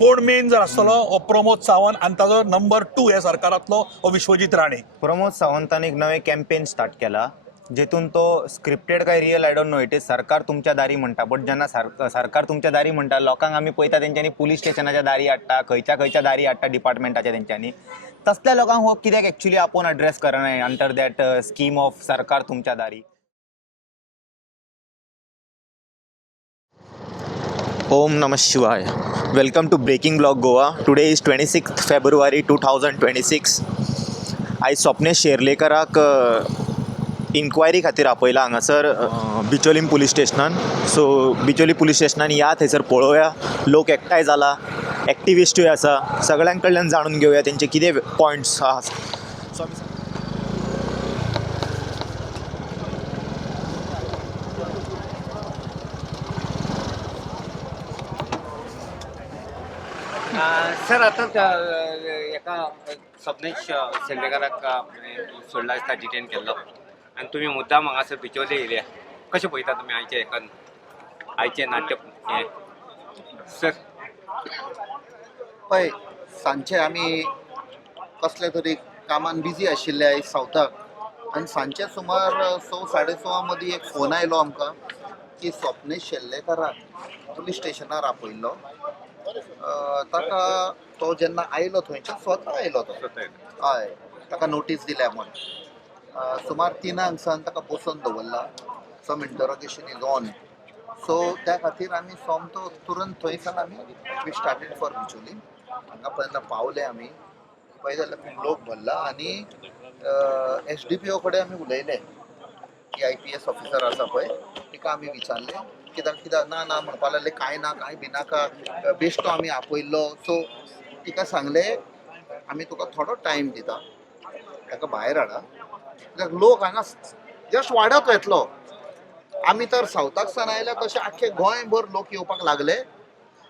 कोण मेन जर आसतलो हो प्रमोद सावंत आनी ताजो नंबर 2 ह्या सरकारांतलो हो विश्वजीत राणे. प्रमोद सावंतान एक नवे कॅम्पेन स्टार्ट केला जेतून तो स्क्रिप्टेड काय real I don't know it is सरकार तुमच्या दारी म्हणटा बट जेन्ना सरकार तुमच्या दारी म्हणटा लोकांक आमी पळयता तेंच्यांनी पुलीस स्टेशनाच्या दारी हाडटा खंयच्या दारी हाडटा डिपार्टमेंटाच्या तेंच्यांनी तसल्या लोकांक हो कित्याक एक्चुअली आपूण अड्रेस करना अंडर दॅट स्कीम ऑफ सरकार तुमच्या दारी. ओम नमः शिवाय. Welcome to breaking blog Goa. Today is 26th February 2026. आयज स्वप्नेश शेर्लेकराक इन्क्वायरी खातीर आपयला हांगासर Bicholim police स्टेशनान. So Bicholim police स्टेशनान या थंयसर पळोवया लोक एकठांय जाला एक्टिविस्टूय आसा सगळ्यां कडल्यान जाणून घेवया तेंचे कितें पॉयंट्स आसा. सर आता एका स्वप्नेश शेंडेकराक सोडला दिसता डिटेन केल्लो आनी तुमी मुद्दाम हांगासर बिचोले येयले कशें पळयता तुमी आयचे नाट्य हें सर. पळय सांजचे आमी कसले तरी कामान बिजी आशिल्ले आयज सावथाक आनी सांजचे सुमार 6:30 मदीं एक फोन आयलो आमकां की स्वप्नेश शेल्लेकराक पुलीस स्टेशनार आपयल्लो. ताका तो जेन्ना आयलो थंयच्यान स्वता आयलो तो हय ताका नोटीस दिल्या म्हण सुमार 3 सावन ताका बसोवन दवरला. सम इंटरोगेशन इज ऑन. सो त्या खातीर आमी सोमतो तुरंत थंयसान आमी वी स्टार्टेड फॉर बिचोली. हांगा पयला पावले आमी पळय जाल्यार खूब लोक भरला आनी SDPO कडेन आमी उलयले की IPS ऑफिसर आसा पळय तिका आमी विचारले कित्याक ना म्हणपा लागले कांय ना कांय भिनाका बेश्टो आमी आपयल्लो. सो तिका सांगले आमी तुका थोडो टायम दिता ताका भायर हाडा कित्याक लोक हांगा जस्ट वाडत वेतलो. आमी तर सावथाक सावन आयल्या तशें आख्खे गोंयभर लोक येवपाक लागले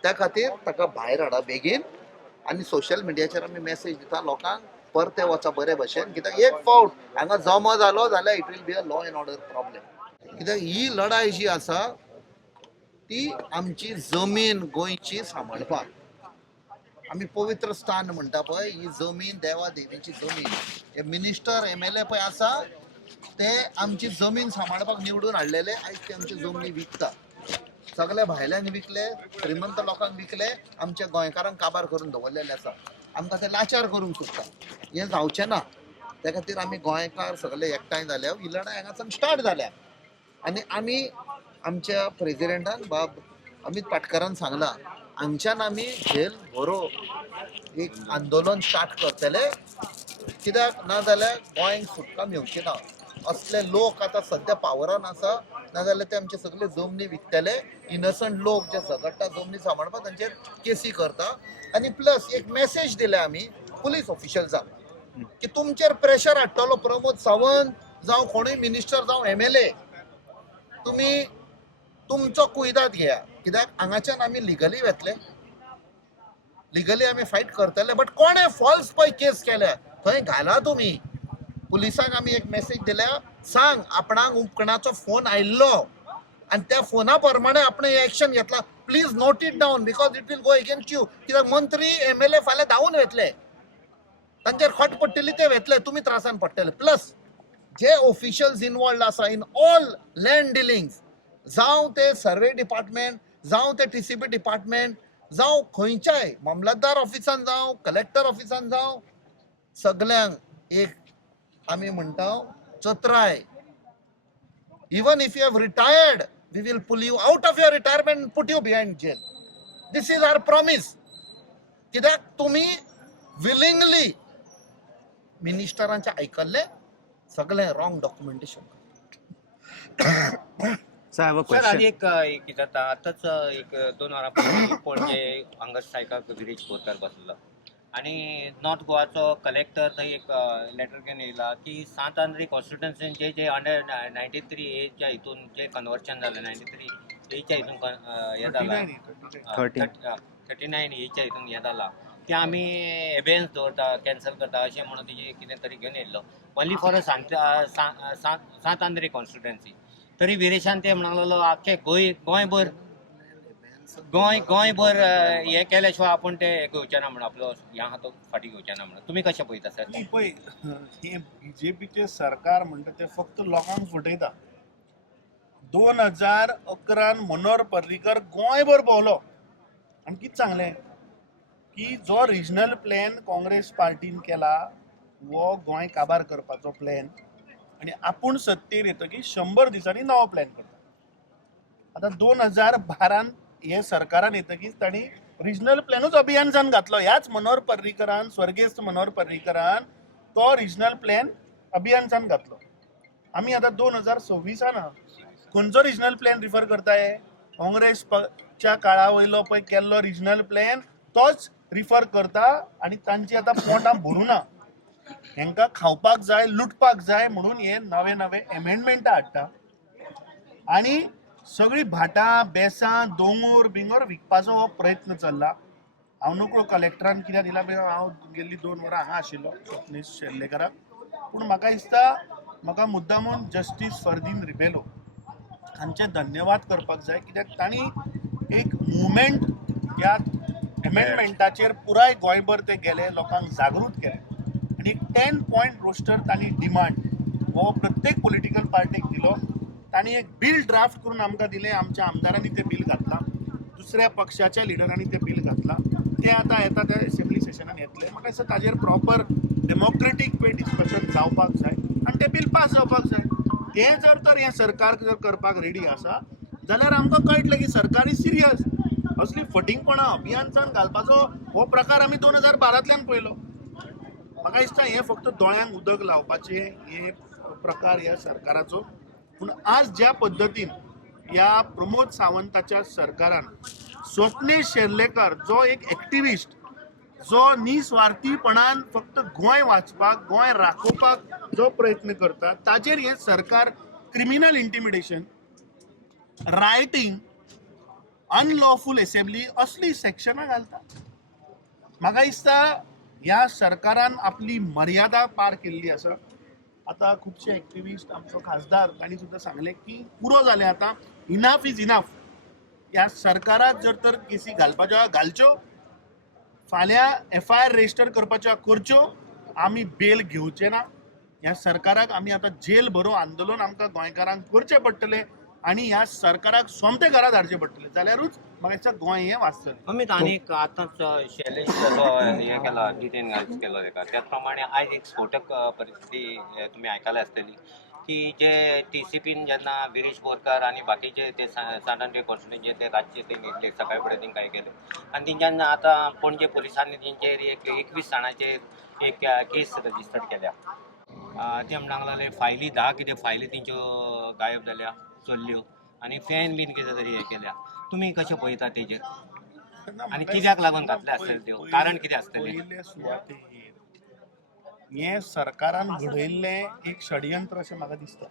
त्या खातीर ताका भायर हाडा बेगीन. आनी सोशल मिडियाचेर आमी मॅसेज दिता लोकांक परते वचा बरे भशेन कित्याक एक फावट हांगा जमा जालो जाल्यार it will be a law and order problem. कित्याक ही लढाई जी आसा ती आमची जमीन गोंयची सांबाळपाक. आमी पवित्र स्थान म्हणटा पळय ही जमीन देवा देवीची जमीन. हे मिनिस्टर MLA पळय आसा ते आमची जमीन सांबाळपाक निवडून हाडलेले आयज ते आमची जमनी विकता. सगळ्या भायल्यांक विकले श्रीमंत लोकांक विकले आमच्या गोंयकारांक काबार करून दवरलेले आसा. आमकां ते लाचार करूंक सोदता हें जावचें ना. त्या खातीर आमी गोंयकार सगळे एकठांय जाल्या ही लढाई हांगासान स्टार्ट जाल्या आनी आमी आमच्या प्रेसिडेंटान बाब अमित पाटकरान सांगला हांगच्यान आमी झेल भरो एक आंदोलन स्टार्ट करतले कित्याक ना जाल्यार गोंयांक सुटका मेळची ना. असले लोक आतां सद्या पावरान आसा नाजाल्यार ते आमचे सगळे जमनी विकतले. इनसंट लोक जे झगडटा जमनी सांबाळपाक तांचेर केसी करता. आनी प्लस एक मेसेज दिले आमी पुलीस ऑफिशल्सांक की तुमचेर प्रेशर हाडटलो प्रमोद सावंत जावं कोणूय मिनिस्टर जावं MLA तुमी तुमचो कुयदाद घेया कित्याक हांगाच्यान आमी लिगली वेतले लिगली आमी फायट करतले. बट कोणे फॉल्स पळय केस केल्या थंय घाला तुमी. पुलिसांक आमी एक मेसेज दिल्या सांग आपणाक उपकणाचो फोन आयिल्लो आनी त्या फोना प्रमाणे आपण एक्शन घेतला. Please note it down because it will go against you. कित्याक मंत्री MLA फाल्यां धांवून वेतले तांचेर खट पडटली ते वेतले तुमी त्रासान पडटले. प्लस जे ऑफिशियल्स इनवॉल्ड आसा इन ऑल लँड डिलिंग्स जावं ते सर्वे डिपार्टमेंट जावं ते TCP डिपार्टमेंट जावं खंयच्याय मामलतदार ऑफिसान जावं कलेक्टर ऑफिसान जावं सगळ्यांक एक आमी म्हणटा चत्राय. Even if you have retired we will pull you out of your retirement and put you behind jail. This is our promise. कित्याक तुमी विलिंगली मिनिस्टरांचे आयकल्ले सगळे रॉंग डॉक्युमेंटेशन. सर आनी एक कितें जाता आतांच एक 2 वरां पयलीं पणजे हांगा स्ट्रायकाक गिरीश बोरकार बसलो आनी नॉर्थ गोवाचो कलेक्टर थंय एक लेटर घेवन येयला की सांत आंद्री कॉन्स्टिट्युन्सीन जे अंडर 93 एच्या हितून जे कन्वर्शन जालें 93 एच्या हितून हें जालां 39 एच्या हितून हें जालां ते आमी एबेन्स दवरता कॅन्सल करता अशें म्हणून तेजें कितें तरी घेवन येयल्लो ओन्ली फॉर सांत आंद्री कॉन्स्टिट्युएन्सी. तरी विरेशान ते म्हणूंक लागलो आख्खे गोंयभर गोंयभर हे केल्याशिवाय आपण ते घेवचे ना म्हणून आपलो ह्या हातो फाटी घेवचे ना म्हणून तुम्ही कशें पळयता सर? नाही पळय हे बीजेपीचे सरकार म्हणटा ते फक्त लोकांक फटयता. 2011 मनोहर पर्रीकर गोंयभर भोंवलो आनी कितें सांगलें की जो रिजनल प्लॅन काँग्रेस पार्टीन केला वो गोंय काबार करपाचो प्लॅन आनी आपूण सत्तेर येतकीर 100 दिसांनी नवो प्लॅन करता. आतां 2012 हे सरकारान येतकीर तांणी रिजनल प्लॅनूच अभियानसान घातलो. ह्याच मनोहर पर्रीकरान, स्वर्गेस्त मनोहर पर्रीकरान तो रिजनल प्लॅन अभियानसान घातलो. आमी आतां 2026 खंयचो रिजनल प्लॅन रिफर करताय? काँग्रेसच्या काळा वयलो पळय केल्लो रिजनल प्लॅन तोच रिफर करता आनी तांची आतां पोटां भरूना. हेंकां खावपाक जाय, लुटपाक जाय म्हणून हे नवे नवे एमेंडमेंटां हाडटा आनी सगळी भाटां, बेसां, दोंगर बिंगर विकपाचो हो प्रयत्न चल्ला. हांव नकळो कलेक्टरान कित्याक दिला पळय, हांव गेल्ली 2 वरां हांगा आशिल्लो स्वप्नीश शेर्लेकाराक. पूण म्हाका दिसता म्हाका मुद्दामून जस्टीस फर्दीन रिबेलो हांचे धन्यवाद करपाक जाय, कित्याक तांणी एक मुवमेंट ह्या एमेंडमेंटाचेर पुराय गोंयभर ते गेले, लोकांक जागृत केले आनी एक 10 पॉयंट रोस्टर तांणी डिमांड हो प्रत्येक पॉलिटिकल पार्टीक दिलो. तांणी एक बील ड्राफ्ट करून आमकां दिलें, आमच्या आमदारांनी तें बील घातलां, दुसऱ्या पक्षाच्या लिडरांनी तें बील घातलां. ते आतां येता त्या असेंब्ली सेशनान येतले. म्हाका दिसता ताजेर प्रॉपर डेमोक्रेटीक वे डिस्कशन जावपाक जाय आनी तें बील पास जावपाक जाय. तें जर तर हें सरकार जर करपाक रेडी आसा जाल्यार आमकां कळटलें की सरकार इज सिरियस. असली फटिंगपणां अभियानसान घालपाचो हो प्रकार आमी 2012 पळयलो. म्हाका दिसता हें फक्त दोळ्यांक उदक लावपाचे हे प्रकार ह्या सरकाराचो. पूण आज ज्या पद्दतीन ह्या प्रमोद सावंताच्या सरकारान स्वप्नीश शेर्लेकर जो एक एक्टिविस्ट, जो निस्वार्थीपणान फक्त गोंय वाचपाक, गोंय राखोवपाक जो प्रयत्न करता, ताजेर हें सरकार क्रिमिनल इंटिमिडेशन, रायटींग, अनलॉफूल असेंब्ली असली सेक्शनां घालता. म्हाका दिसता ह्या सरकारान आपली मर्यादा पार केल्ली आसा. आतां खुबशे एक्टिविस्ट, आमचो खासदार तांणी सुद्दां सांगलें की पुरो जालें आतां, इनाफ इज इनाफ. ह्या सरकाराक जर तर केसी घालपाच्यो घालच्यो, फाल्यां FIR रजिस्टर करपाच्यो करच्यो, आमी बेल घेवचे ना. ह्या सरकाराक आमी आतां जेल भरो आंदोलन आमकां गोंयकारांक करचें पडटलें आनी ह्या सरकाराक सोमतें घरा धाडचें पडटलें, जाल्यारूच म्हाका दिसता गोंय हें वाचतलें. अमित आनीक आतांच शैलेश जो हे केला डिटेन केलो तेका त्याच प्रमाणे आयज एक स्फोटक परिस्थिती तुम्ही आयकला आसतली की जे TCPन जेन्ना गिरीश बोरकार आणि बाकीचे ते सांडांचे कॉन्स्टिट्युएंसी ते राज्य ते न्हिदले सकाळी फुडें तेंकां हे केले आनी तेंच्यान आतां पणजे पुलिसांनी तेंचेर एक 21 जाणांचेर एक केस रजिस्टर केल्या. ते म्हणूंक लागले फायली 10 कितें फायली तेंच्यो गायब जाल्या, चल्ल्यो आनी फॅन बीन कितें तरी हे केल्या. तुमी कशें पळयता तेजेर आनी कित्याक लागून घातले आसतले त्यो, कारण कितें आसतलें? पयले सुवातेर हें सरकारान घडयल्लें एक षडयंत्र अशें म्हाका दिसता.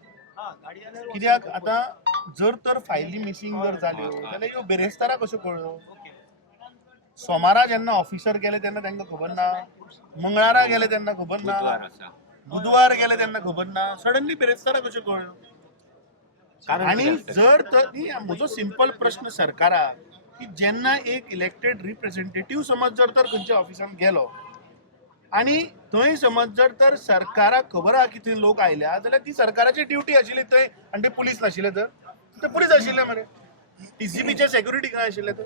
कित्याक आतां जर तर फायली मिसींग जर जाल्यो जाल्यार ह्यो बेरेस्ताराक कश्यो कळ्यो? सोमारा जेन्ना ऑफिसर गेले तेन्ना तांकां खबर ना, मंगळारा गेले तेन्ना खबर ना, बुधवार गेले तेन्ना खबर ना, सडनली बेरेस्ताराक कश्यो कळ्यो? आनी जर तर म्हजो सिंपल प्रश्न सरकाराक की जेन्ना एक इलेक्टेड रिप्रेझेंटेटिव्ह समज जर तर खंयच्या ऑफिसान गेलो आनी थंय समज जर तर सरकाराक खबर आहा की थंय लोक आयल्या जाल्यार ती सरकाराची ड्युटी आशिल्ली थंय आनी ते पुलीस नाशिल्ले तर ते पुलीस आशिल्ले मरे. TCPचे सेक्युरिटी काय आशिल्ले तर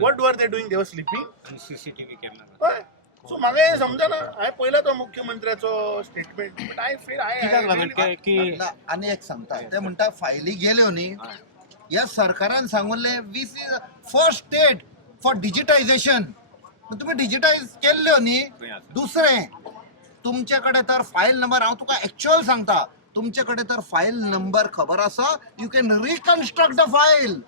वॉट वर दे डुईंग, दे वर स्लिपींग. CCTV कॅमेरा हय. सो म्हाका हें समजना. हांवें पळयला तो मुख्यमंत्र्याचो स्टेटमेंट, बट आय फील आनी एक सांगता, ते म्हणटा फायली गेल्यो न्ही, ह्या सरकारान सांगले वीस is first state for digitisation. तुम्ही डिजिटायज केल्ल्यो न्ही. दुसरें, तुमचे कडेन तर फायल नंबर, हांव तुका एक्चुअल सांगता, तुमचे कडेन तर फायल नंबर खबर आसा, you can reconstruct the file.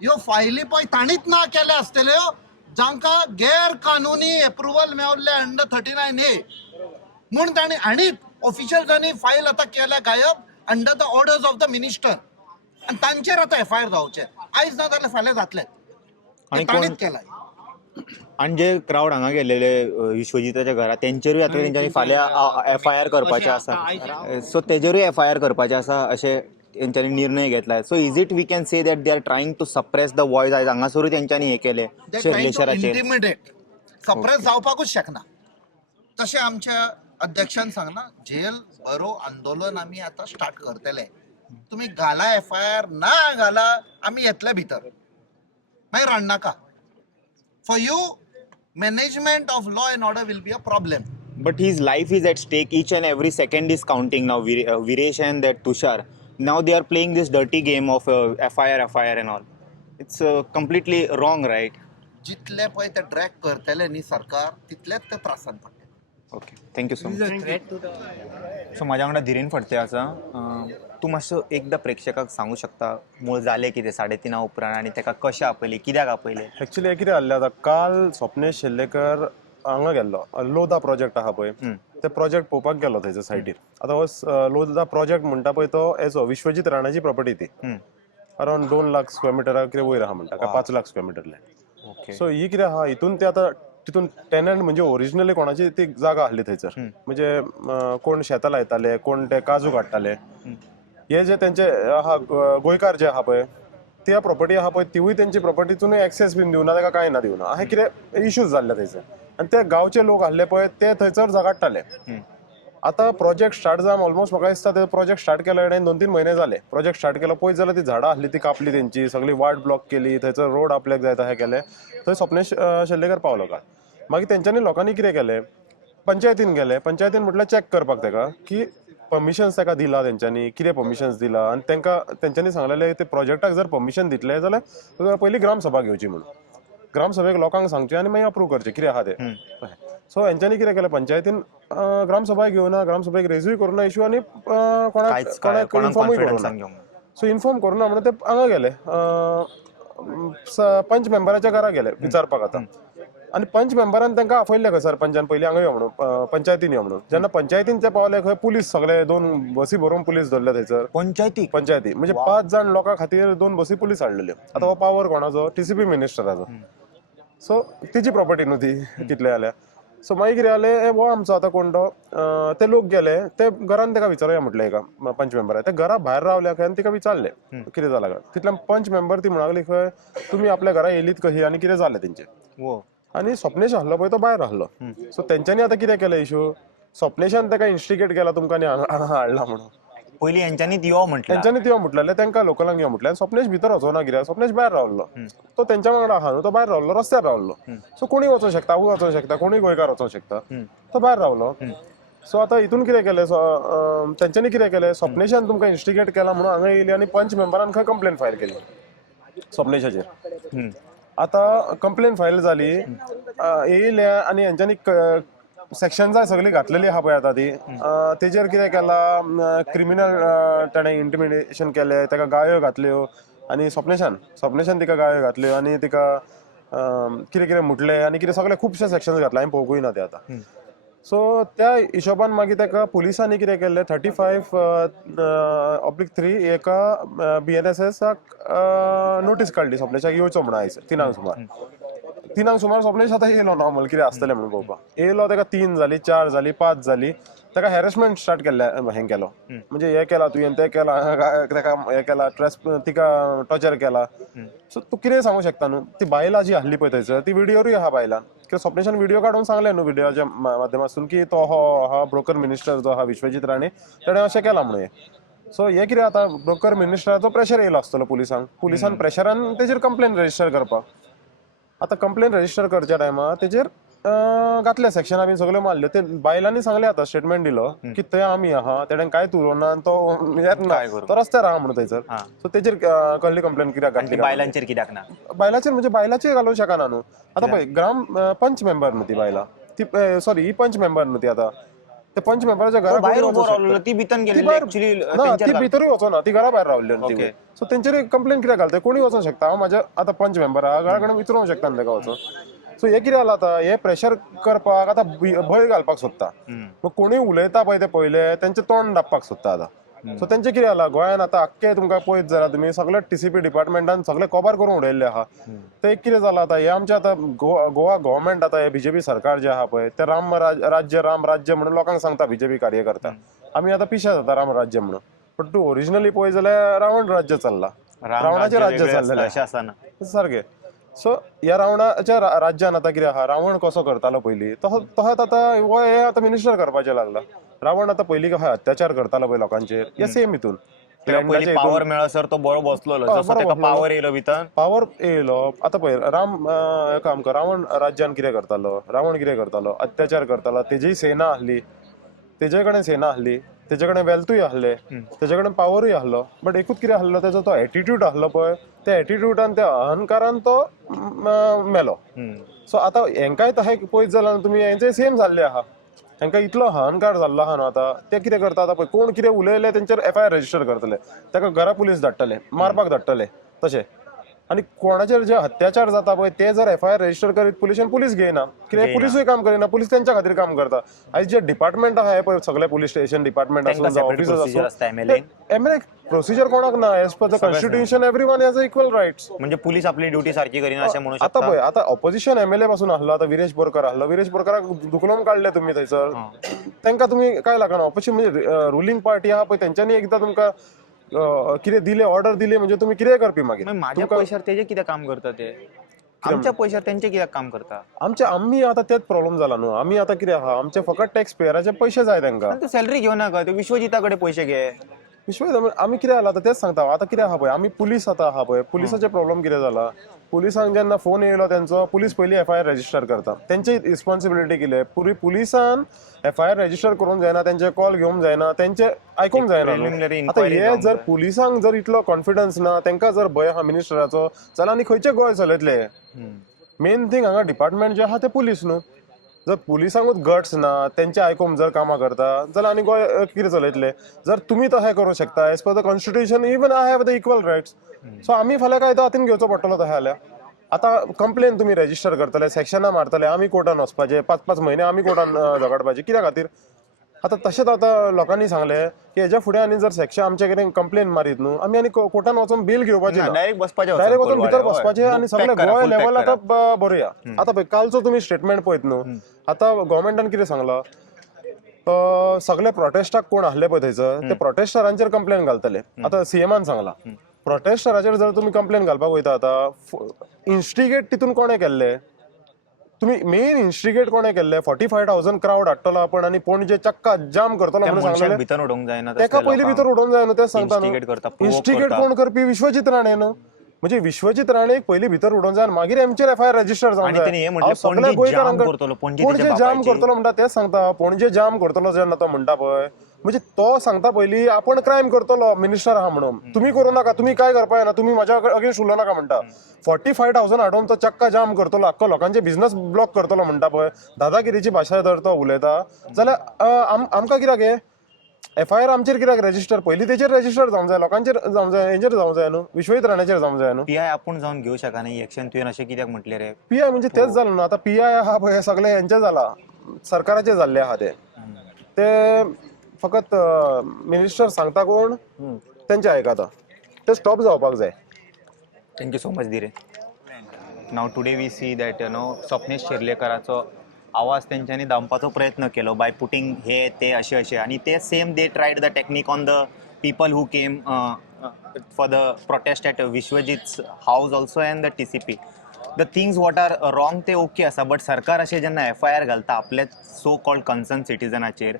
ह्यो फायली पळय तांणीच ना केल्या आसतल्यो जांकां गैरकानुनी एप्रुवल मेवल्ले अंडर 39A म्हूण तांणी हाणीच ऑफिशियल्सांनी फायल आतां केल्या गायब under the orders of the minister आनी तांचेर आतां FIR जावचे. आयज ना जाल्यार फाल्यां जातले. तांणीच केलाय. आणि जे क्राऊड हांगा गेलेले विश्वजिताच्या घरा तेंचेरूय आता तेंच्यांनी फाल्यां FIR करपाचें आसा. सो तेजेरूय FIR करपाचें आसा अशें तेंच्यांनी निर्णय घेतला. So is it we can say that they are trying to suppress the voice. आयज हांगासरूय तेंच्यांनी हे केले शिर्लेशराचेर. इंटिमिडेट सप्रेस जावपाकूच शकना. तशें आमच्या अध्यक्षान सांगना जेल बरो आंदोलन आमी आतां स्टार्ट करतले. तुम्ही घाला FIR ना घाला आमी येतले भितर मागीर रडनाका. For you management of law and order will be a problem. But his life is at stake. Each and every second is counting now. Viresh and that Tushar. Now they are playing this dirty game of FIR and all. It's completely wrong, right? जितले पळय ते drag करतले न्ही सरकार तितलेच ते त्रासान पडटले. Okay. Thank you so much. Threat to the सो म्हाज्या वांगडा धिरेन फडते आसा. तूं मातसो एकदां प्रेक्षकाक सांगू शकता मूळ जालें कितें 3:30 उपरांत आनी ताका कशें आपयलें, कित्याक आपयलें? एक्चुअली हे कितें जाल्लें आतां काल स्वप्नेश शेल्लेकर हांगा गेल्लो लोधा प्रोजेक्ट आहा पळय ते प्रोजेक्ट पळोवपाक गेलो थंयच्या सायटीर. आतां हो लोधा प्रोजेक्ट म्हणटा पळय तो हेचो विश्वजीत राणाची प्रॉपर्टी ती अरावंड 2 लाख स्क्वेअर मिटरा कितें वयर आहा म्हणटा काय 5 lakh square metre land. Okay. So ही कितें आहा हितून ते आतां तितून टेनंट म्हणजे ओरिजिनली कोणाची ती जागा आहली थंयसर. म्हणजे कोण शेतां लायताले, कोण ते काजू काडटाले, हे जे तेंचे आहा गोंयकार जे आहा पळय त्या प्रॉपर्टी आहा पळय तिवूय तेंची प्रॉपर्टीतून एक्सेस बीन दिवना, ताका कांय ना दिवना. हे कितें इश्यूज जाल्ले थंयसर. आनी ते गांवचे लोक आहले पळय ते थंयसर झगडटाले. आतां प्रोजेक्ट स्टार्ट जावन ऑलमोस्ट म्हाका दिसता ते प्रोजेक्ट स्टार्ट केलो ताणें 2-3 म्हयने जाले. प्रोजेक्ट स्टार्ट केलो पळयत जाल्यार ती झाडां आहली ती कापली तेंची, सगळी वाट ब्लॉक केली, थंयसर रोड आपल्याक जाय तशें केलें. थंय स्वप्नेश शेल्लेकर पावलो काल. मागीर तेंच्यांनी लोकांनी कितें केलें पंचायतीन गेले. पंचायतीन म्हटल्यार चॅक करपाक ताका की परमिशन्स ताका दिला तेंच्यांनी, कितें परमिशन्स दिला. आनी तेंच्यांनी सांगलेलें ते प्रोजेक्टाक जर परमिशन दितले जाल्यार पयलीं ग्रामसभा घेवची म्हणून. ग्रामसभेक लोकांक सांगचें आनी मागीर अप्रूव करचें कितें आहा तें. सो हेंच्यांनी कितें केलें पंचायतीन ग्रामसभा घेवना, ग्रामसभेक रेजूय करूना इश्यू आनी कोणाक इन्फॉर्मूय करूना. सो इन्फॉर्म करूना म्हणून ते हांगा गेले पंच मेंबराच्या घरा गेले विचारपाक. आतां आनी पंच मेंबरान तांकां आपयल्लें खंय सरपंचान पयलीं हांगा यो म्हणून पंचायतीन यो म्हणून. जेन्ना पंचायतीन ते पावले खंय पुलीस सगळे 2 बसी भरून पुलीस धरले थंयसर. पंचायती म्हणजे 5 जाण लोकां खातीर 2 बसी पुलीस हाडलेल्यो. आतां हो पावर कोणाचो TCP मिनिस्टराचो. सो तिची प्रॉपर्टी न्हू ती कितले जाल्यार. सो मागीर कितें जालें हो आमचो आतां कोण तो ते लोक गेले ते घरान ताका विचारुया म्हटलें एका पंच मेंबरान. ते घरा भायर रावल्या खंय आनी तिका विचारलें कितें जालां काय. तितल्यान पंच मेंबर ती म्हणा खंय तुमी आपल्या घरा येयलीत कशी आनी कितें जालें तेंचें. आनी स्वप्नेश आहलो पळय तो भायर आहलो. सो तेंच्यांनी आतां कितें केलें इश्यू स्वप्नेशान ताका इन्स्टिगेट केला तुमकां हाडला म्हणून. पयलीं हेंच्यांनी यो म्हटलें. तेंच्यांनी त्यो म्हटलें तांकां लोकलांक यो म्हटलें. स्वप्नेश भितर वचोना कित्याक स्वप्नेश भायर रावल्लो. तो तेंच्या वांगडा आहा न्हू, तो भायर रावल्लो रस्त्यार रावल्लो. सो कोणीय वचूंक शकता, हांवूय वचूंक शकता, कोणूय गोंयकार वचूंक शकता. तो भायर रावलो. सो आतां हितून कितें केलें तेंच्यांनी कितें केलें स्वप्नेशान तुमकां इन्स्टिगेट केला म्हणून हांगा येयली आनी पंच मेंबरान खंय कंप्लेन फायल केली स्वप्नेशाचेर. आतां कंप्लेन फायल जाली येयले आनी हेंच्यांनी सेक्शन्सां सगळी घातलेली आहा पळय आतां ती तेजेर कितें केलां क्रिमिनल ताणें इंटिमिडेशन केलें, ताका गायो घातल्यो आनी स्वप्नेशान तिका गायो घातल्यो आनी तिका कितें कितें म्हटलें आनी कितें सगळे खुबशे सेक्शन्स घातले. हांवें पळोवंकूय ना ते आतां. सो त्या हिशोबान मागीर ताका पुलिसांनी कितें केलें 35/3 एका BNSSाक नोटीस काडली स्वप्नेशाक येवचो म्हणून आयज 3 सुमार स्वप्नेश आतां येयलो नॉर्मल कितें आसतलें म्हणून पळोवपाक. येयलो ताका 3 जाली, 4 जाली, 5 जाली. ताका हॅरेसमेंट स्टार्ट केल्लें हें केलो म्हणजे हे केला तुवें तें केलां ताका हें केलां तिका टॉर्चर केला. सो तूं कितें सांगूं शकता न्हू. ती बायलां जी आहली पळय थंयसर ती व्हिडियोरूय आहा बायलां कित्याक स्वप्नेशान व्हिडियो काडून सांगलें न्हू व्हिडियोच्या माध्यमांतून की तो हो आहा ब्रोकर मिनिस्टर जो आहा विश्वजीत राणे ताणें अशें केलां म्हणून. सो हे कितें आतां ब्रोकर मिनिस्टराचो प्रेशर येयलो आसतलो पुलिसान प्रेशरान तेजेर कंप्लेन रजिस्टर करपाक. आतां कंप्लेन रजिस्टर करच्या टायमार तेजेर घातले सेक्शनां बीन सगळ्यो मारल्यो. ते बायलांनी सांगलें आतां स्टेटमेंट दिलो की थंय आमी आहा तेणें कांय उलोवना आनी तो येतना तो रस्त्यार आहा म्हणून थंयसर. सो तेजेर कसली कंप्लेन कित्याक घातली बायलांचेर कित्याक ना. बायलाचेर म्हणजे बायलाचेर घालूंक शकना न्हू. आतां पळय पंच मेंबर न्हू ती बायलां ती सॉरी ही पंच मेंबर न्हू ती. आतां ते पंच मेंबराच्या घरा भायर उबो रावलो ती भितन गेली ती भितरूय वचोना ती घरा भायर रावल्ली. सो तेंचेर कंप्लेन कित्याक घालता कोणूय वचूंक शकता. हांव म्हाज्या आतां पंच मेंबर आहा घरा कडेन विचारूंक शकता ताका वचून. सो हे कितें जालां आतां हे प्रेशर करपाक आतां भंय घालपाक सोदता. कोणूय उलयता पळय ते पयले तेंचें तोंड दाबपाक सोदता आतां. सो तेंचें कितें जालां गोंयान आतां आख्खे तुमकां पळयत जाल्यार तुमी सगळे TCP डिपार्टमेंटान सगळे कवर करून उडयल्ले आहा. ते कितें जालां आतां हे आमचें आतां गोवा गव्हर्मेंट आतां हे BJP सरकार जें आहा पळय ते राम राज्य म्हणून लोकांक सांगता BJP कार्यकर्ता आमी आतां पिशे जाता राम राज्य म्हणून. पण तू ओरिजिनली पळय जाल्यार रावण राज्य चल्ला, रावणाचें राज्य चाललेलें अशें आसना. सारकें. सो ह्या रावणाच्या राज्यान आतां कितें आहा, रावण कसो करतालो पयलीं तसोच आतां हे आतां मिनिस्टर करपाचें लागला. रावण आतां पयलीं कशें अत्याचार करतालो पळय लोकांचेर, हे सेम हितून पयलीं पावर मेळसर तो बरो बसलोलो, जसो ताका पावर येयलो भितर पावर येयलो. आतां पळय आमकां रावण राज्यान कितें करतालो, रावण कितें करतालो, अत्याचार करतालो, तेजी सेना आहली, तेजे कडेन सेना आहली, तेजे कडेन वेल्थूय आहले, तेजे कडेन पावरूय आहलो. बट एकूच कितें आहलो, तेजो तो एटिट्यूड आहलो पळय, त्या एटिट्यूडान त्या अहंकारान तो मेलो. सो आतां हेंकाय तशें पळयत जाल्यार तुमी हेंचें सेम जाल्लें आहा. तांकां इतलो अहंकार जाल्लो आहा न्हू आतां. ते कितें करता आतां पळय, कोण कितें उलयलें तेंचेर FIR रजिस्टर करतले, ताका घरा पुलीस धाडटले, मारपाक धाडटले तशें. आनी कोणाचेर जे अत्याचार जाता पळय ते जर FIR रजिस्टर करीत पुलीस घेयना, कित्याक पुलिसूय काम करिना, पुलीस तेंच्या खातीर काम करता. आयज जे डिपार्टमेंट आहा पळय, सगळे पुलीस स्टेशन डिपार्टमेंट आसूं, ऑफिसर्स आसूं, एमएलए प्रोसिजर कोणाक ना. As per the constitution everyone has equal rights. म्हणजे पुलीस आपली ड्युटी सारखी करिना अशें म्हणू आतां शकता. पळय, आतां ऑपोजिशन MLA पासून आहलो, आतां विरेश बोरकर आहलो, विरेश बोरकाराक दुखलून काडले तुमी थंयसर, तांकां तुमी काय लागना. ऑपोजिशन म्हणजे रुलींग पार्टी आहा पळय, तेंच्यांनी एकदां तुमकां कितें दिलें, ऑर्डर दिली म्हणजे तुमी कितें करपी मागीर. माझ्या पैशार तेजे कितें काम करता ते, आमच्या पैशार तेंचे कित्याक काम करता. आमी आतां तेच प्रॉब्लेम जाला न्हू. आमी आतां कितें आहा, आमचे फकत टॅक्स पेयराचे पयशे जाय तांकां. तू सॅलरी घेवं नाका, ते विश्वजिता कडेन पयशे घे. आमी कितें जाला तेच सांगता. आतां कितें आहा पळय, आमी पुलीस आतां आहा पळय, पुलिसाचे प्रॉब्लेम कितें जाला, पुलिसांक जेन्ना फोन येयलो तेंचो, पुलीस पयलीं FIR रजिस्टर करता. तेंची रिस्पॉन्सिबिलिटी कितें, पुलिसान FIR रजिस्टर करूंक जायना, तेंचे कॉल घेवंक जायना, तेंचे आयकूंक जायना. आतां हे जर पुलिसांक जर इतलो कॉन्फिडन्स ना, तेंकां जर भंय आहा मिनिस्टराचो, जाल्यार आनी खंयचे गोंय चलयतले. मेन थिंग हांगा डिपार्टमेंट जे आहा ते पुलीस न्हू. जर पुलिसांकूच गट्स ना, तेंचे आयकूंक जर कामां करता, जाल्यार आनी गोंय कितें चलयतले. जर तुमी तशें करूंक शकता, as per the constitution even I have the equal rights. So आमी फाल्यां कायदो हातीन घेवचो पडटलो तशें जाल्यार. आतां कंप्लेन तुमी रजिस्टर करतले, सेक्शनां मारतले, आमी कोर्टान वचपाचे, 5-5 म्हयने आमी कोर्टान झगडपाचे, कित्या खातीर. आतां तशेंच आतां लोकांनी सांगलें की हेच्या फुडें आनी जर सेक्शन आमचे कितें कंप्लेन मारीत न्हू, आमी आनी कोर्टान वचून बेल घेवपाची ना, डायरेक्ट बसपाचें, डायरेक्ट वचून भितर बसपाचें आनी सगळें गोंय लेवल आतां बरोया. आतां पळय कालचो तुमी स्टेटमेंट पळयत न्हू, आतां गव्हर्मेंटान कितें सांगलां, सगळे प्रोटेस्टाक कोण आहले पळय थंयसर, ते प्रोटेस्टरांचेर कंप्लेन घालतले. आतां CMन सांगलां प्रोटेस्टराचेर जर तुमी कंप्लेन घालपाक वयता, आतां इन्स्टिगेट तितून कोणें केल्ले, तुमी मेन इन्स्टिगेट कोणें केल्ले, 45,000 क्रावड हाडटलो आपण आनी पणजे चक्का जाम करतलो म्हणून सांगलें. भितर उडोवंक जायना, तेका पयलीं भितर उडोवंक जाय न्हू, तेच सांगता न्हू. इन्स्टिगेट कोण करपी, विश्वजीत राणे न्हू. म्हणजे विश्वजीत राणेक पयलीं भितर उडोवंक जाय, मागीर एमचेर FIR रजिस्टर जावंक जाय. सगळ्या गोंयकारांक पणजे जाम करतलो म्हणटा तेच सांगता. पणजे जाम करतलो जेन्ना तो म्हणटा पळय, म्हणजे तो सांगता पयलीं आपण क्रायम करतलो मिनिस्टर आहा म्हणून. तुम्ही करूं नाका, तुम्ही काय करपा येना, तुम्ही म्हाज्या अगेन्स्ट उलोव नाका म्हणटा. 45,000 हाडून तो चक्का जाम करतलो, आख्खो लोकांचे बिझनस ब्लॉक करतलो म्हणटा पळय. दादागिरीची भाशा जर तो उलयता जाल्यार आमकां कित्याक हे FIR आमचेर कित्याक रजिस्टर, पयलीं तेचेर रजिस्टर जावंक जाय, लोकांचेर जावंक जाय, हेचेर जावंक जाय न्हू, विश्वजीत राण्याचेर जावंक जाय न्हू. PI आपूण जावन घेवं शकना एक्शन, तुवें अशें कित्याक म्हटलें रे. PI म्हणजे तेच जालें न्हू. आतां PI आहा पळय हे सगळे हेंचे जाला, सरकाराचे जाल्ले आहा ते फकत मिनिस्टर सांगता कोण तेंचे आयकता, ते स्टॉप जावपाक जाय. थँक्यू सो मच धीरे. Now today we see that Swapnesh शेर्लेकराचो आवाज तेंच्यांनी दामपाचो प्रयत्न केलो बाय पुटींग हे ते अशें आनी ते same they tried the technique on the people who came for the protest at Vishwajit house also and the TCP. The things what are wrong ते ओके आसा, बट सरकार अशें जेन्ना FIR घालता आपले सो कॉल्ड कन्सर्न सिटिजनाचेर,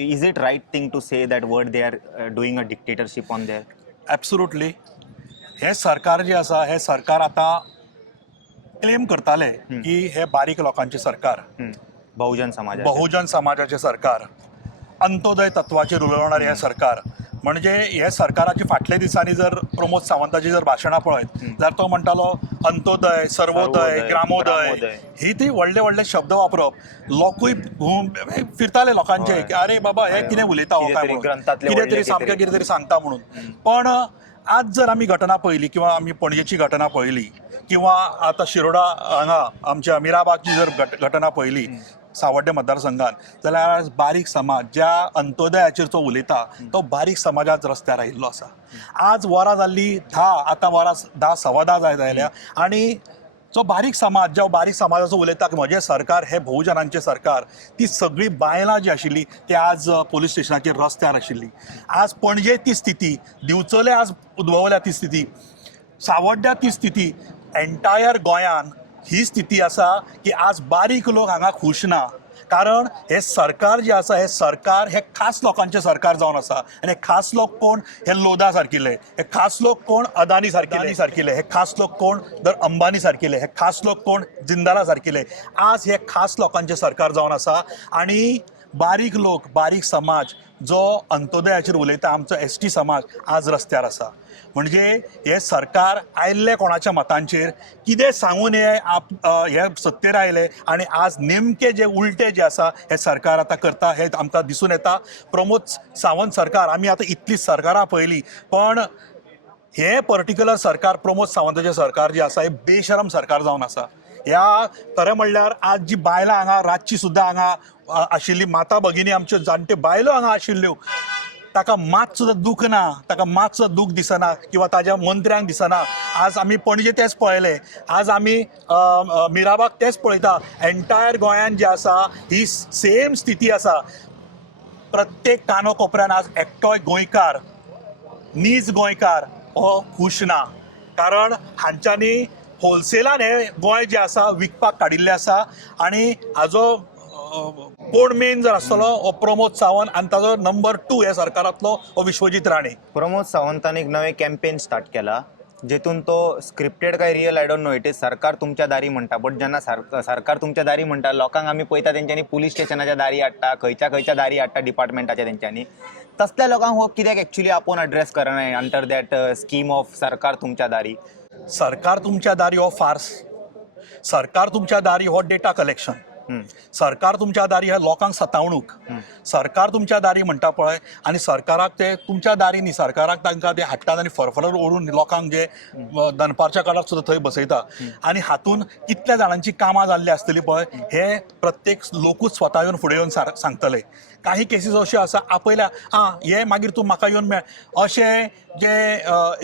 is it right thing to say that word they are doing a dictatorship on there. Absolutely. हे सरकार जे आसा, हे सरकार आतां क्लेम करताले की हे बारीक लोकांचे सरकार, बहुजन समाजाचे सरकार, अंत्योदय तत्वाचेर उलवणारे हे सरकार. म्हणजे हे सरकाराची फाटल्या दिसांनी जर प्रमोद सावंताची जर भाशणां पळयत जाल्यार तो म्हणटालो अंत्योदय, सर्वोदय, ग्रामोदय, ही ती व्हडले व्हडले शब्द वापरप. लोकूय फिरताले लोकांचे की अरे बाबा हे कितें उलयता हो काय म्हणून, कितें तरी सामकें कितें तरी सांगता म्हणून. पण आज जर आमी घटना पळयली किंवा आमी पणजेची घटना पळयली किंवा आतां शिरोडा हांगा आमच्या मिराबागची जर घटना पळयली सावड्डे मतदारसंघात, जाल्यार बारीक समाज ज्या अंत्योदयाचेर तो उलयता तो बारीक समाज आज रस्त्यार आयिल्लो आसा. आज वरां जाल्ली 10, आतां वरां 10 सवा 10 जायत आयल्या आनी जो बारीक समाज ज्या बारीक समाजाचो उलयता की म्हजें सरकार हें बहुजनांचें सरकार, ती सगळीं बायलां जी आशिल्लीं ती आज पोलीस स्टेशनाचेर रस्त्यार आशिल्लीं. आज पणजे ती स्थिती, दिवचले आज उद्भवल्या ती स्थिती, सावड्ड्या ती स्थिती, एंटायर गोंयान ही स्थिती आसा की आज बारीक लोक हांगा खुश ना. कारण हे सरकार जे आसा हे सरकार हे खास लोकांचें सरकार जावन आसा. आनी हे खास लोक कोण? हे लोधा सारकिले, हे खास लोक कोण? अदानी सारकिले, हे खास लोक कोण? दर अंबानी सारकिले, हे खास लोक कोण? जिंदाला सारकिले. आज हे खास लोकांचें सरकार जावन आसा. आनी बारीक लोक, बारीक समाज जो अंत्योदयाचेर उलयता, आमचो एसटी समाज आज रस्त्यार आसा. म्हणजे हे सरकार आयिल्ले कोणाच्या मतांचेर कितें सांगून हे सत्तेर आयले आनी आज नेमके जे उलटे जे आसा हे सरकार आतां करता हे आमकां दिसून येता. प्रमोद सावंत सरकार, आमी आतां इतलीं सरकारां पळयलीं, पण हे पर्टिक्युलर सरकार, प्रमोद सावंताचें सरकार जे आसा हे बेशरम सरकार जावन आसा. ह्या खरें म्हणल्यार आज जी बायलां हांगा रातची सुद्दां हांगा आशिल्लीं, माता भगिनी आमच्यो जाणट्यो बायलो हांगा आशिल्ल्यो, ताका मात सुद्दां दूख ना, ताका मात सुद्दां दूख दिसना किंवा ताज्या मंत्र्यांक दिसना. आज आमी पणजे तेच पळयले, आज आमी मिराबाग तेच पळयता. एंटायर गोंयान जे आसा ही सेम स्थिती आसा. प्रत्येक कानो कोपऱ्यान आज एकटोय गोंयकार, नीज गोंयकार हो खुश ना. कारण हांच्यांनी होलसेलान हे गोंय जे आसा विकपाक काडिल्लें आसा. आनी हाजो कोण मेन जर आसतलो हो प्रमोद सावंत आनी ताजो नंबर 2 ह्या सरकारांतलो हो विश्वजीत राणे. प्रमोद सावंतान एक नवे कॅम्पेन स्टार्ट केला, जेतून तो स्क्रिप्टेड काय real I don't know, it is सरकार तुमच्या दारी म्हणटा. बट जेन्ना सरकार तुमच्या दारी म्हणटा, लोकांक आमी पळयता तेंच्यांनी पुलीस स्टेशनाच्या दारी हाडटा, खंयच्या दारी हाडटा डिपार्टमेंटाच्या तेंच्यांनी. तसल्या लोकांक हो कित्याक एक्चुअली आपूण अड्रेस करना अंडर दॅट स्कीम ऑफ सरकार तुमच्या दारी? सरकार तुमच्या दारी हो फार्स, सरकार तुमच्या दारी हो डेटा कलेक्शन, सरकार तुमच्या दारी हे लोकांक सतावणूक, सरकार तुमच्या दारी म्हणटा पळय. आनी सरकाराक ते तुमच्या दारी न्ही, सरकाराक तांकां ते हाडटात आनी फरफरत ओडून लोकांक जे दनपारच्या काळाक सुद्दां थंय बसयता. आनी हातून कितल्या जाणांची कामां जाल्ली आसतली पळय हे प्रत्येक लोकूच स्वता येवन फुडें येवन सांगतले. काही केसीस अश्यो आसा आपयल्या हे मागीर तूं म्हाका येवन मेळ अशें जे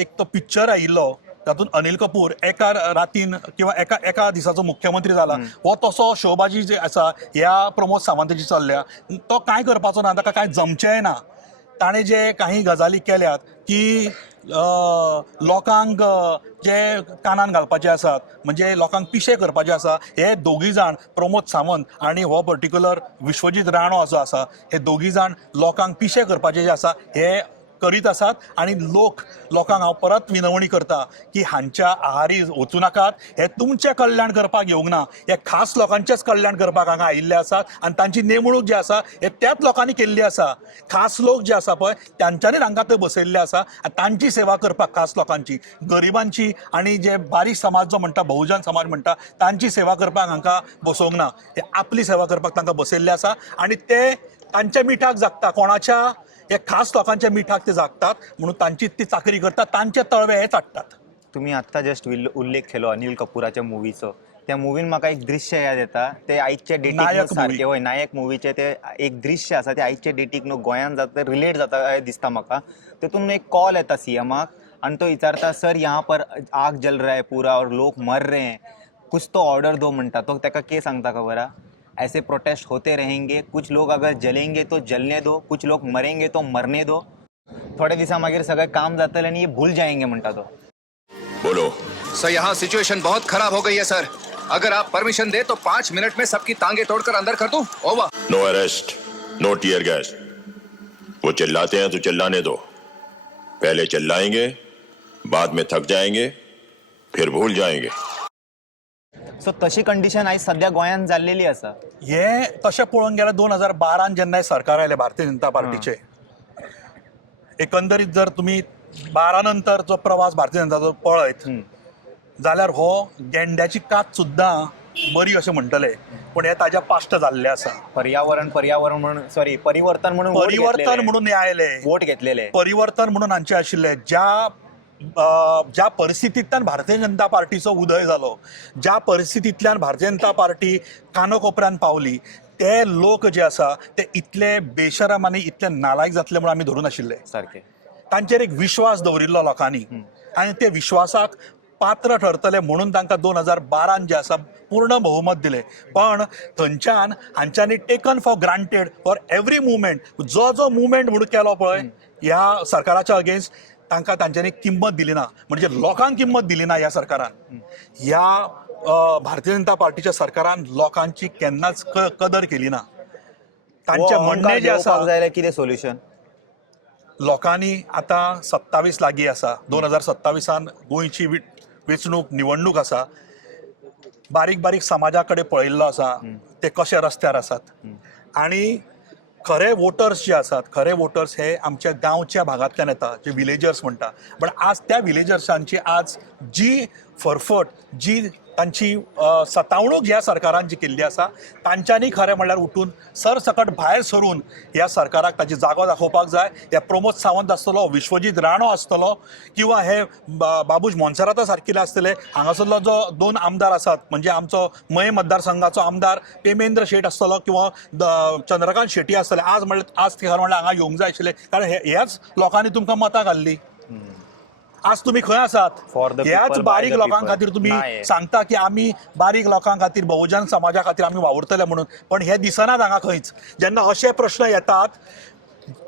एक तो पिक्चर आयिल्लो तातूंत अनिल कपूर एका रातीन किंवा एका दिसाचो मुख्यमंत्री जाला, हो तसो शोबाजी जे आसा ह्या प्रमोद सावंताची चल्ल्या. तो कांय करपाचो ना, ताका कांय जमचेंय ना. ताणें जे काही गजाली केल्यात की लोकांक जे कानान घालपाचे आसात, म्हणजे लोकांक पिशे करपाचे आसा, हे दोगूय जाण प्रमोद सावंत आनी हो पर्टिक्युलर विश्वजीत राणो जो आसा हे दोगूय जाण लोकांक पिशे करपाचे जे आसा हे करीत आसात. आनी लोकांक हांव परत विनवणी करता की हांच्या आहारी वचूं नाकात. हे तुमचें कल्याण करपाक येवंक ना, हे खास लोकांचेच कल्याण करपाक हांगा आयिल्ले आसात. आनी तांची नेमणूक जी आसा हे त्याच लोकांनी केल्ली आसा. खास लोक जे आसा पळय तांच्यांनी हांगा थंय बसयल्ले आसा. तांची सेवा करपाक, खास लोकांची, गरिबांची आनी जे बारीक समाज जो म्हणटा, बहुजन समाज म्हणटा, तांची सेवा करपाक हांकां बसोवंक ना. हे आपली सेवा करपाक तांकां बसयल्ले आसा. आनी ते तांच्या मिठाक जागता, कोणाच्या हे खास लोकांच्या मिठाक ते जागतात म्हणून तांची ती चाकरी करतात, तांचे तळवे हे चाटतात. तुम्ही आत्ता जस्ट उल्लेख केलो अनिल कपुराच्या मुवीचो. त्या मुवीन म्हाका एक दृश्य याद येता, ते आयच्या डेटीक सारखे वय नायक मुवीचे ते एक दृश्य आसा, ते आयच्या डेटीक न्हू गोंयांत जाता, रिलेट जाता दिसता म्हाका. तेतून एक कॉल येता सीएमाक आनी तो विचारता, सर यहाँ पर आग जल रहा है पूरा और लोग मर रहे हैं, कुछ तो ऑर्डर दो म्हणटा. तो ताका कितें सांगता खबर आहा? ऐसे प्रोटेस्ट होते रहेंगे, कुछ लोग अगर जलेंगे तो जलने दो, कुछ लोग मरेंगे तो मरने दो, थोड़े दिसा मागीर सगळें काम जातलें आनी ये भूल जाएंगे म्हणटा तो. बोलो सर, यहाँ सिचुएशन बहुत खराब हो गई है सर. अगर आप परमिशन दे तो 5 मिनट में सबकी टांगे तोड़कर अंदर कर दूं. Over. No arrest, no tear gas. वो चिल्लाते हैं तो चिल्लाने दो. पहले चिल्लाएंगे, बाद में थक जाएंगे, फिर भूल जाएंगे. सो तशी कंडिशन आयज सध्या गोंयांत जाल्लेली आसा. हे तशें पळोवंक गेल्यार 2012 जेन्ना हे सरकार आयलें भारतीय जनता पार्टीचे, एकंदरीत जर तुमी 12 नंतर जो प्रवास भारतीय जनताचो पळयत जाल्यार हो गेंड्याची कात सुद्दां बरी अशें म्हणटले, पूण हे ताज्या पाश्ट जाल्ले आसा. परिवर्तन म्हणून परिवर्तन म्हणून हे आयले, वोट घेतलेले. परिवर्तन म्हणून हांचे आशिल्ले. ज्या परिस्थितींतल्यान भारतीय जनता पार्टीचो उदय जालो, ज्या परिस्थितींतल्यान भारतीय जनता पार्टी कानोकोपऱ्यान पावली, ते लोक जे आसा ते इतले बेशरम आनी इतले नालायक जातले म्हणून आमी धरून आशिल्ले. सारके तांचेर एक विश्वास दवरिल्लो लोकांनी आनी ते विश्वासाक पात्र ठरतले म्हणून तांकां 2012 जे आसा पूर्ण बहुमत दिले. पण थंयच्यान हांच्यांनी taken for granted for every movement जो मुवमेंट म्हणून केलो पळय ह्या सरकाराच्या अगेन्स्ट तांकां तांच्यांनी किंमत दिली ना. म्हणजे लोकांक किंमत दिली ना ह्या सरकारान. ह्या भारतीय जनता पार्टीच्या सरकारान लोकांची केन्नाच कदर केली ना. तांचे म्हणणे जे आसा जाल्यार कितें सोल्युशन? लोकांनी आता 27 लागीं आसा. 2027 गोंयची वेंचणूक निवडणूक आसा. बारीक बारीक समाजा कडेन पळयल्लो आसा ते कशे रस्त्यार आसात आणि खरे वोटर्स जे आसात खरे वोटर्स हे आमच्या गांवच्या भागांतल्यान येता जे विलेजर्स म्हणटा. पण आज त्या विलेजर्सांची आज जी फरफट जी तांची सतावणूक ह्या सरकारान जी केल्ली आसा तांच्यांनी खरें म्हणल्यार उठून सरसकट भायर सरून ह्या सरकाराक ताची जागो दाखोवपाक जाय. हे प्रमोद सावंत आसतलो, विश्वजीत राणो आसतलो किंवा हे बाबूश मोन्सेराता सारकिले आसतले. हांगासरलो जो 2 आमदार आसात म्हणजे आमचो मय मतदारसंघाचो आमदार पेमेंद्र शेट आसतलो किंवा चंद्रकांत शेट्टी आसतले. आज खरें म्हणल्यार हांगा येवंक जाय आशिल्ले कारण ह्याच लोकांनी तुमकां मतां घाल्ली. आज तुम्ही खंय आसात? ह्याच बारीक लोकां खातीर तुम्ही सांगता की आमी बारीक लोकां खातीर बहुजन समाजा खातीर आमी वावुरतले म्हणून. पण हे दिसनात हांगा खंयच. जेन्ना अशे प्रश्न येतात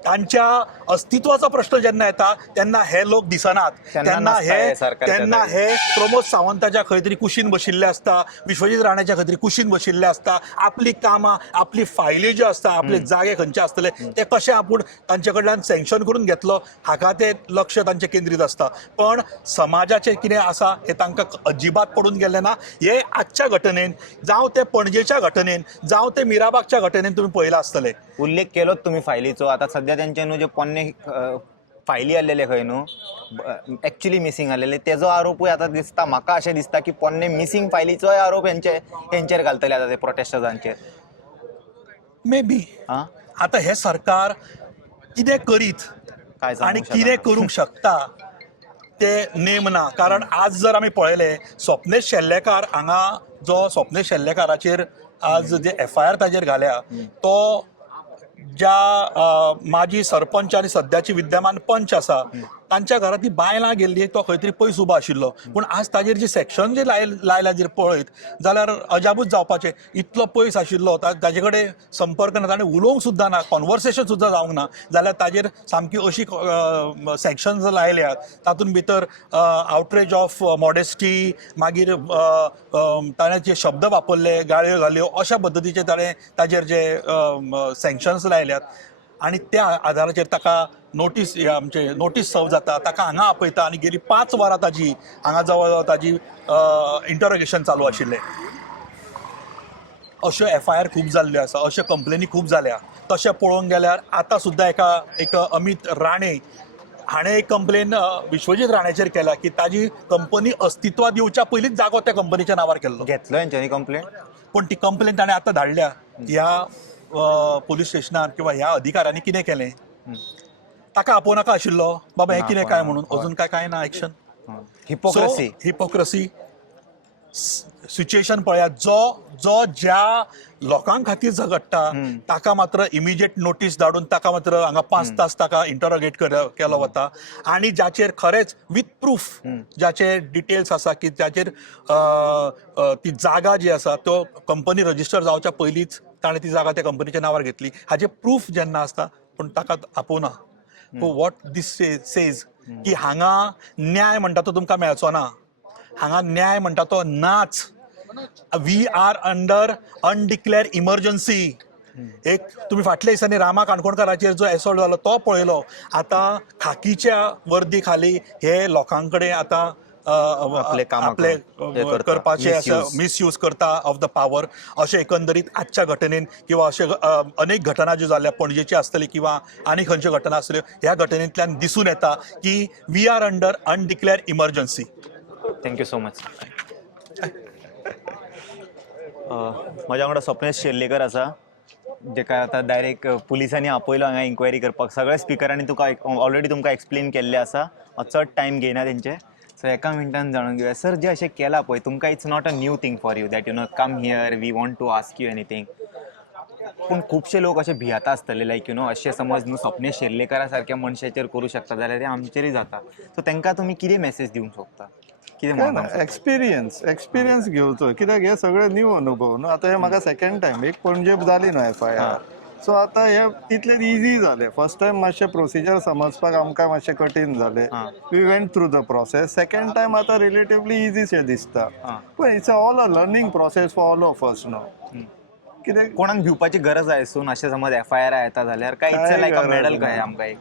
तांच्या अस्तित्वाचो प्रश्न जेन्ना येता तेन्ना हे लोक दिसनात. तेन्ना हे प्रमोद सावंताच्या खंय तरी कुशीन बशिल्ले आसता, विश्वजीत राणाच्या खंय तरी कुशीन बशिल्ले आसता. आपली कामां आपली फायली ज्यो आसता आपले जागे खंयचे आसतले ते कशे आपूण तांचे कडल्यान सँक्शन करून घेतलो हाका ते लक्ष तांचें केंद्रीत आसता. पण समाजाचें कितें आसा हे तांकां अजिबात पडून गेल्लें ना. हे आजच्या घटनेन जावं ते पणजेच्या घटनेन जावं ते मिराबागच्या घटनेन तुम्ही पळयलां आसतलें. उल्लेख केलोच तुम्ही फायलीचो. आता सध्या त्यांचे न्हू जे पोन्ने फायली आसलेले खंय न्हू एक्चुअली मिसींग आसलेले तेजो आरोपूय आता दिसता म्हाका अशें दिसता की पोन्ने मिसींग फायलीचोय आरोप हेंचेर घालतले आता ते प्रोटेस्टर्सांचेर. मे बी आता हे सरकार कितें करीत आणि कितें करूंक शकता ते नेम ना. कारण आज जर आमी पळयले स्वप्नेश शेल्लेकार हांगा जो स्वप्नेश शेल्लेकाराचेर आज जे FIR ताचेर घाल्या तो ज्या माजी सरपंच आणि सध्याची विद्यमान पंच आसा तांच्या घरांत ती बायलां गेल्ली तो खंय तरी पयस उबो आशिल्लो. पूण आज ताचेर जी सेक्शन जे लायला जर पळयत जाल्यार अजापूच जावपाचें. इतलो पयस आशिल्लो ताजे कडेन संपर्क ना ताणें उलोवंक सुद्दां ना कॉन्वर्सेशन सुद्दां जावंक ना जाल्यार ताजेर सामकी अशी सेक्शन्स लायल्यात तातूंत भितर आउटरेज ऑफ मॉडेस्टी मागीर ताणें जे शब्द वापरले गाळयो घाल्यो अशा पद्दतीचे ताणें ताजेर जे सँक्शन्स लायल्यात आणि त्या आधाराचेर ताका नोटीस सर्व जाता. ताका हांगा आपयता आणि गेली 5 वरां ताजी हांगा जवळ जवळ ताजी इंटरोगेशन चालू आशिल्लें. अश्यो FIR खूब जाल्ल्यो आसा, अश्यो कंप्लेनी खूब जाल्या. तशें पळोवंक गेल्यार आतां सुद्दां एक अमित राणे हाणें एक कंप्लेन विश्वजीत राणेचेर केल्या की ताजी कंपनी अस्तित्वात येवच्या पयलींच जागो त्या कंपनीच्या नांवार केल्लो. घेतलो हेंच्यांनी कंप्लेंट. पण ती कंप्लेन ताणें आतां धाडल्या. ह्या पोलीस स्टेशनार किंवा ह्या अधिकाऱ्यांनी कितें केलें ताका आपोवनाका आशिल्लो बाबा हें कितें काय म्हणून. अजून काय ना एक्शन. हिपोक्रसी सिच्युएशन पळयात. जो ज्या लोकां खातीर झगडटा ताका मात्र इमिजिएट नोटीस धाडून ताका मात्र हांगा 5 तास ताका इंटरोगेट केलो वता आणि जाचेर खरेंच विथ प्रूफ ज्याचे डिटेल्स आसा की त्याचेर ती जागा जी आसा तो कंपनी रजिस्टर जावच्या पयलींच ताणें ती जागा त्या कंपनीच्या नांवार घेतली हाचे प्रूफ जेन्ना आसता पण ताका आपोवना. वॉट दिस सेज की हांगा न्याय म्हणटा तो तुमकां मेळचो ना. हांगा न्याय म्हणटा तो नाच. We are under undeclared emergency. एक तुम्ही फाटल्या दिसांनी रामा काणकोणकाराचेर जो एसॉल्ट जालो तो पळयलो. आता खाकीच्या वर्दी खाली हे लोकां कडेन आतां आपले करपाचे मिसयूज करता ऑफ द पावर अशें एकंदरीत आजच्या घटनेन किंवा अशे अनेक घटना ज्यो जाल्ल्या पणजेची आसतली किंवा आनी खंयच्यो घटना आसल्यो ह्या घटनेंतल्यान दिसून येता की we are under undeclared emergency. Thank you so much. म्हज्या वांगडा स्वप्नेश शेर्लेकर आसा जेका आतां डायरेक्ट पुलिसांनी आपयलो हांगा इन्क्वायरी करपाक. सगळ्या स्पिकरांनी तुका ऑलरेडी तुमकां एक्सप्लेन केल्लें आसा. चड टायम घेयना तेंचे. सो एका मिनटान जाणून घेवया सर जे अशें केलां पळय तुमकां it's not a new thing for you that come here we want to ask you anything. पूण खुबशे लोक अशे भियेता आसतले लायक अशें समज न्हू स्वप्नेश शेर्लेकरा सारक्या मनशाचेर करूं शकता जाल्यार ते आमचेरय जाता. सो तांकां तुमी कितें मॅसेज दिवंक सोदता कितें काय म्हणटा ना एक्सपिरियन्स घेवचो कित्याक हे सगळे न्यू अनुभव न्हू आतां हे म्हाका सेकंड टायम एक पणजे जाली न्हू FIR सो आतां हे तितले इजी जाले फर्स्ट टायम मातशें प्रोसिजर समजपाक आमकां मातशें कठीण जालें we went through the process second time आतां रिलेटिवली इजीशें दिसता पण it's all a learning process for all of us न्हू कित्याक कोणाक भिवपाची गरज आहे सून अशें समज FIR येता जाल्यार काय इट्स लायक अ गरज मेडल ना. कहें आमकां एक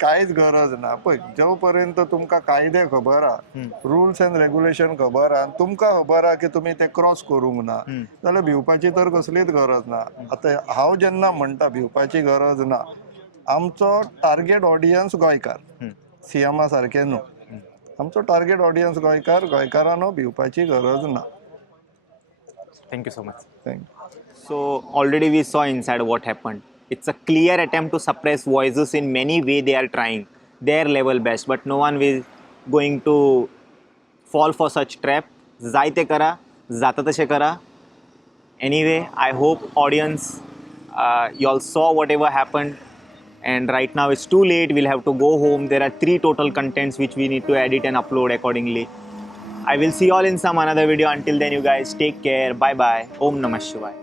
कांयच गरज ना पळय जो पर्यंत तुमकां कायदे खबर आहा रुल्स अँड रेग्युलेशन खबर आहा आनी तुमकां खबर आहा की तुमी ते क्रॉस करूंक ना जाल्यार भिवपाची तर कसलीच गरज ना आतां हांव जेन्ना म्हणटा भिवपाची गरज ना आमचो टार्गेट ऑडियन्स गोंयकार CMA सारके न्हू आमचो टार्गेट ऑडियन्स गोंयकारांनो भिवपाची गरज ना thank you so much thank you So already we saw inside what happened. It's a clear attempt to suppress voices in many way. They are trying their level best, but no one is going to fall for such trap. जायते करा, जाता तशें करा. Anyway, I hope audience, you all saw whatever happened, and right now it's too late. We'll have to go home. There are 3 total contents which we need to edit and upload accordingly. I will see you all in some another video. Until then, you guys take care. Bye bye. Om Namah Shivaya.